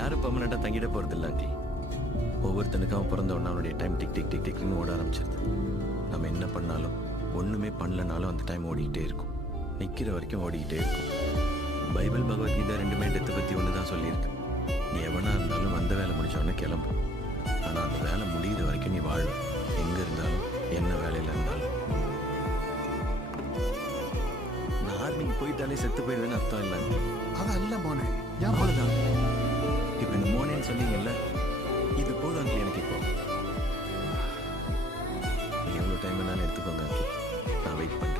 யாரும் பெர்மனெண்ட்டாக தங்கிட போகிறது இல்லை அங்கிள். ஒவ்வொருத்தனுக்கும் பிறந்த உடனே அவனுடைய டைம் டிக் டிக் டிக் டிக்னு ஓட ஆரம்பிச்சிருது. நம்ம என்ன பண்ணாலும் ஒன்றுமே பண்ணலனாலும் அந்த டைம் ஓடிக்கிட்டே இருக்கும். நிற்கிற வரைக்கும் ஓடிக்கிட்டே இருக்கும். பைபிள் பகவத்கீதை ரெண்டுமே டெத்தை பற்றி ஒன்று தான் சொல்லியிருக்கு. நீ எவனாக இருந்தாலும் வந்த வேலை முடிச்சோடனே கிளம்பு. ஆனால் அந்த வேலை முடிகிற வரைக்கும் நீ வாழும். எங்கே இருந்தாலும் என்ன வேலையில் இருந்தாலும். நான் ஆர்மிக்கு போயிட்டாலே செத்து போயிடுவேன்னு அர்த்தம் இல்லை. அதல்ல மோனே, அவ்வளோதான். இப்போ இந்த மோனேன்னு சொன்னீங்கல்ல, இது போதும் அங்கிள் எனக்கு. இப்போ நீ எவ்வளோ டைம் வேணாலும் எடுத்துக்கோங்க அங்கிள். நான் வெயிட் பண்ணுறேன்.